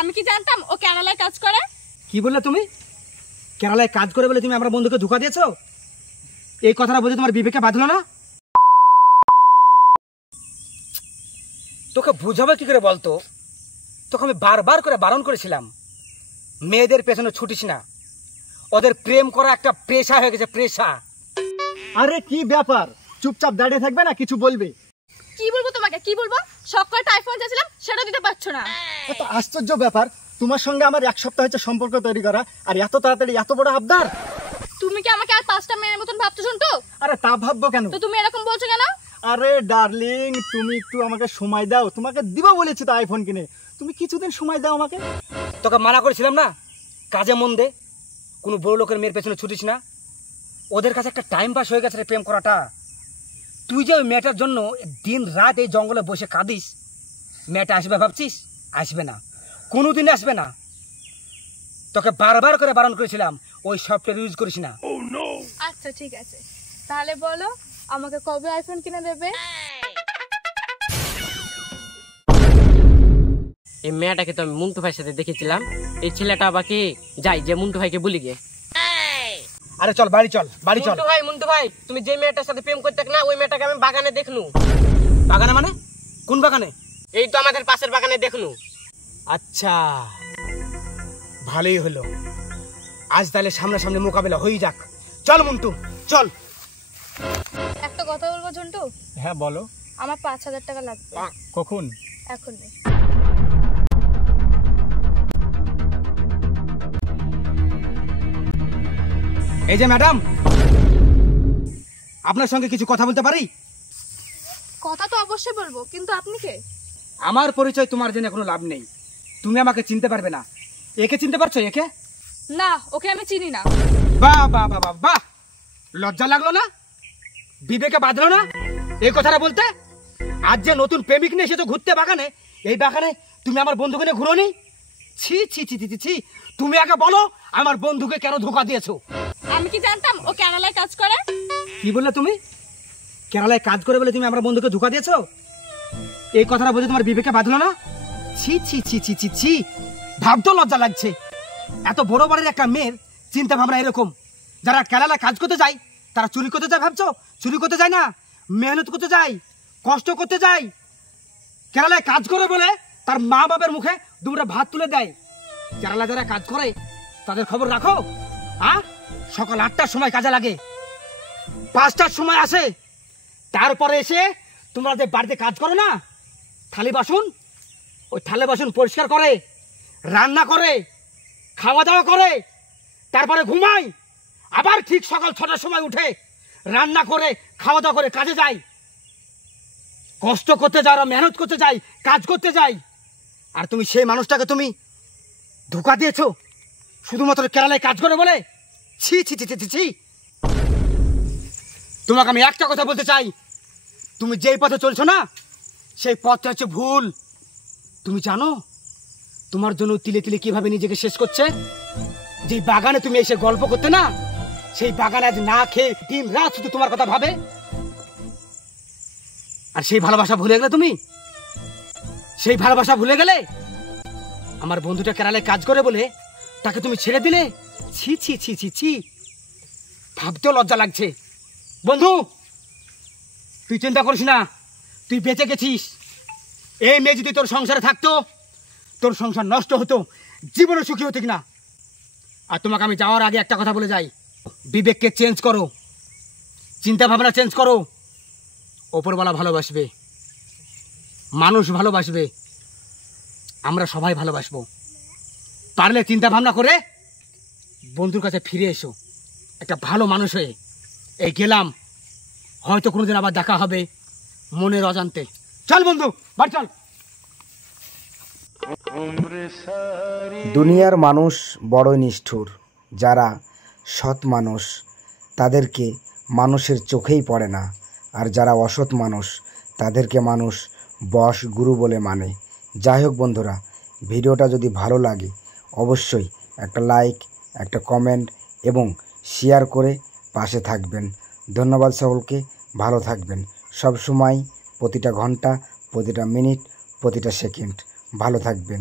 আমি কি জানতাম ও কেরালায় কাজ করে? কি বললে তুমি? কেরালায় কাজ করে বলে তুমি আমার বন্ধুকে ধোঁকা দিয়েছো? এই কথাটা বুঝে তোমার বিবেকে বাঁধলো না? তোকে বুঝাবে কি করে বলতো? তোকে আমি বারবার করে বারণ করেছিলাম মেয়েদের পেছনে ছুটিস না, ওদের প্রেম করা একটা পেশা হয়ে গেছে, পেশা। আরে কি ব্যাপার, চুপচাপ দাঁড়িয়ে থাকবে না কিছু বলবে? কি বলবো তোমাকে, কি বলবো? সব কয়টা আইফোন চাইছিলাম সেটা দিতে পারছো না। এত আশ্চর্য ব্যাপার, তোমার সঙ্গে আমার এক সপ্তাহ হচ্ছে সম্পর্ক তৈরি করা, আর এত তাড়াতাড়ি এত বড় আবদার? তুমি কি আমাকে আর 5টা মেয়ের মতন ভাবছো শুনতো? আরে তা ভাববো কেন? তো তুমি এরকম বলছো কেন? আরে ডার্লিং, তুমি একটু আমাকে সময় দাও, তোমাকে দিবা বলেছি তো আইফোন কিনে, তুমি কিছুদিন সময় দাও আমাকে। তোকে মানা করেছিলাম না কাজে মন দে, কোনো বড় লোকের মেয়ের পেছনে ছুটিস না। ওদের কাছে একটা টাইম পাস হয়ে গেছে রে প্রেম করাটা। তুই যে ওই মেয়েটার জন্য দিন রাত এই জঙ্গলে বসে কাঁদিস, মেয়েটা আসবে ভাবছিস? আসবে না, কোনোদিন আসবে না। তোকে বারবার করে বারণ করেছিলাম ওই সফটওয়্যার ইউজ করিস না। আচ্ছা ঠিক আছে, তাহলে বলো আমাকে কবে আইফোন কিনে দেবে? এই মেয়েটাকে তো আমি মুন্টু ভাইয়ের সাথে দেখেছিলাম, এই ছেলেটা বাকি যাই যে মুন্টু ভাইকে বলি গিয়ে। আরে চল বাড়ি চল, বাড়ি চল। মুন্টু ভাই, তুমি যে মেয়েটার সাথে প্রেম করতে না, ওই মেয়েটাকে আমি বাগানে দেখনু। বাগানে মানে? কোন বাগানে? এই তো আমাদের পাশের বাগানে দেখনু। আচ্ছা, ভালোই হলো, আজ তাহলে সামনাসামনি মোকাবেলা হয়ে যাক। চল মন্টু চল। একটা কথা বলবো ঝন্টু? হ্যাঁ বলো। আমার 5,000 টাকা লাগবে। কখন? এখন নেই। এই যে ম্যাডাম, আপনার সঙ্গে কিছু কথা বলতে পারি? কথা তো অবশ্যই বলবো, কিন্তু আপনি কে? আমার পরিচয় তোমার জন্য কোনো লাভ নেই, তুমি আমাকে চিনতে পারবে না। একে চিনতে পারছো? একে? না, ওকে আমি চিনি না। বাহ বাহ বাহ বাহ বাহ, লজ্জা লাগলো না? বিবেকে বাঁধলো না এই কথাটা বলতে? আজ যে নতুন প্রেমিক নিয়ে এসেছো ঘুরতে বাগানে, এই বাগানে তুমি আমার বন্ধুকে নিয়ে ঘুরোনি? ছি ছি ছি ছি ছি, তুমি আগে বলো আমার বন্ধুকে কেন ধোঁকা দিয়েছো? আমি কি জানতাম ও কেরালায় কাজ করে? কি বললে তুমি? কেরালায় কাজ করে বলে তুমি আমার বন্ধুকে ধোঁকা দিয়েছো? এই কথাটা বলতে তোমার বিবেকে বাঁধলো না? ছি ছি ছি ছি ছি ছি, ভাবতে লজ্জা লাগছে। এত বড় বাড়ির একটা মেয়ের চিন্তা ভাবনা এরকম। যারা কেরালায় কাজ করতে যায় তারা চুরি করতে যায় ভাবছো? চুরি করতে যায় না, মেহনত করতে যায়, কষ্ট করতে যায়। কেরালায় কাজ করে বলে তার মা বাবার মুখে দুপুরে ভাত তুলে দেয়। কেরালা যারা কাজ করে তাদের খবর রাখো? সকাল 8টার সময় কাজে লাগে, 5টার সময় আসে, তারপরে এসে তোমরা যে বাড়িতে কাজ করো না, থালি বাসন, ওই থালি বাসন পরিষ্কার করে, রান্না করে, খাওয়া দাওয়া করে, তারপরে ঘুমায়, আবার ঠিক সকাল 6টার সময় উঠে রান্না করে খাওয়া দাওয়া করে কাজে যায়। কষ্ট করতে যায়, মেহনত করতে যায়, কাজ করতে যায়। আর তুমি সেই মানুষটাকে তুমি ধোঁকা দিয়েছো শুধুমাত্র কেরালায় কাজ করে বলে? ছি ছি ছি ছি ছি। তোমাকে আমি একটা কথা বলতে চাই, তুমি যেই পথে চলছো না সেই পথটা হচ্ছে ভুল। তুমি জানো তোমার জন্য তিলে তিলে কিভাবে নিজেকে শেষ করছে? যে বাগানে তুমি এসে গল্প করতে না, সেই বাগানে আজ না খেয়ে দিন রাত শুধু তোমার কথা ভাবে। আর সেই ভালোবাসা ভুলে গেলে তুমি? সেই ভালোবাসা ভুলে গেলে? আমার বন্ধুটা কেরালায় কাজ করে বলে তাকে তুমি ছেড়ে দিলে? ছি ছি ছি ছি ছি, ভাবতেও লজ্জা লাগছে। বন্ধু তুই চিন্তা করিস না, তুই বেঁচে গেছিস। এই মেয়ে যদি তোর সংসারে থাকতো, তোর সংসার নষ্ট হতো, জীবনে সুখী হতো কিনা। আর তোমাকে আমি যাওয়ার আগে একটা কথা বলে যাই, বিবেককে চেঞ্জ করো, চিন্তা ভাবনা চেঞ্জ করো। ওপরওয়ালা ভালোবাসবে, মানুষ ভালোবাসবে, আমরা সবাই ভালোবাসবো। পারলে চিন্তা ভাবনা করে বন্ধুর কাছে ফিরে এসো একটা ভালো মানুষ হয়ে। এই গেলাম, হয়তো কোনোদিন আবার দেখা হবে মনের অজান্তে। চল বন্ধু, বাড়ি চল। দুনিয়ার মানুষ বড়ই নিষ্ঠুর। যারা সৎ মানুষ তাদেরকে মানুষের চোখেই পড়ে না, আর যারা অসৎ মানুষ তাদেরকে মানুষ বশ গুরু বলে মানে। যাই হোক বন্ধুরা, ভিডিওটা যদি ভালো লাগে অবশ্যই একটা লাইক, একটা কমেন্ট এবং শেয়ার করে পাশে থাকবেন। ধন্যবাদ সকলকে, ভালো থাকবেন সব সময়, প্রতিটা ঘন্টা, প্রতিটা মিনিট, প্রতিটা সেকেন্ড ভালো থাকবেন।